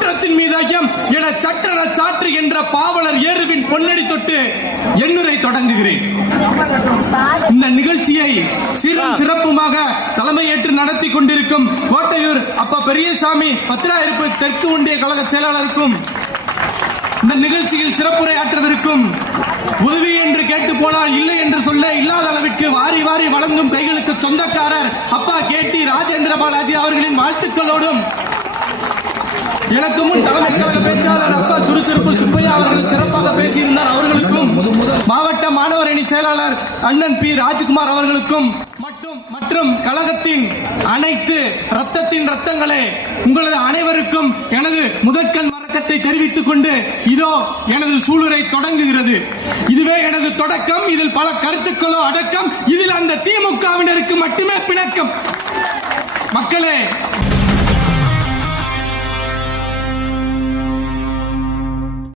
சுற்றத்தின் மீது ஐயம் என சட்டன சாற்று என்ற பாவலர் ஏறுவின் பொன்னடி தொட்டு எண்ணுரை தொடங்குகிறேன். இந்த நிகழ்ச்சியை சீரும் சிறப்புமாக தலைமையேற்று நடத்தி கொண்டிருக்கும் கோட்டையூர் அப்பா பெரியசாமி பத்திராயிருப்பு தெற்கு ஒன்றிய கழக செயலாளருக்கும், இந்த நிகழ்ச்சியில் சிறப்புரையாற்றவிருக்கும், உதவி என்று கேட்டு போனால் இல்லை என்று சொல்ல இல்லாத அளவிற்கு வாரி வாரி வழங்கும் கைகளுக்கு சொந்தக்காரர் அப்பா கேடி ராஜேந்திர பாலாஜி அவர்களின் வாழ்த்துக்களோடும், எனக்கு முன் தலைமை கழக பேச்சாளர் அப்பா சுறுசுறுப்பு சுப்பையா அவர்கள் சிறப்பாக பேசியிருந்தார் அவர்களுக்கும், மாவட்ட மாணவர் அணி செயலாளர் அண்ணன் பி ராஜ்குமார் அவர்களுக்கும் மற்றும் கழகத்தின் அனைத்து ரத்தத்தின் ரத்தங்களே உங்களது அனைவருக்கும் எனது முதற்கண் வணக்கத்தை தெரிவித்துக் கொண்டு இதோ எனது சூளுரை தொடங்குகிறது. இதுவே எனது தொடக்கம். இதில் பல கருத்துக்களோ அடக்கம். இதில் அந்த திமுகவினருக்கு மட்டுமே பிணக்கம். மக்களே,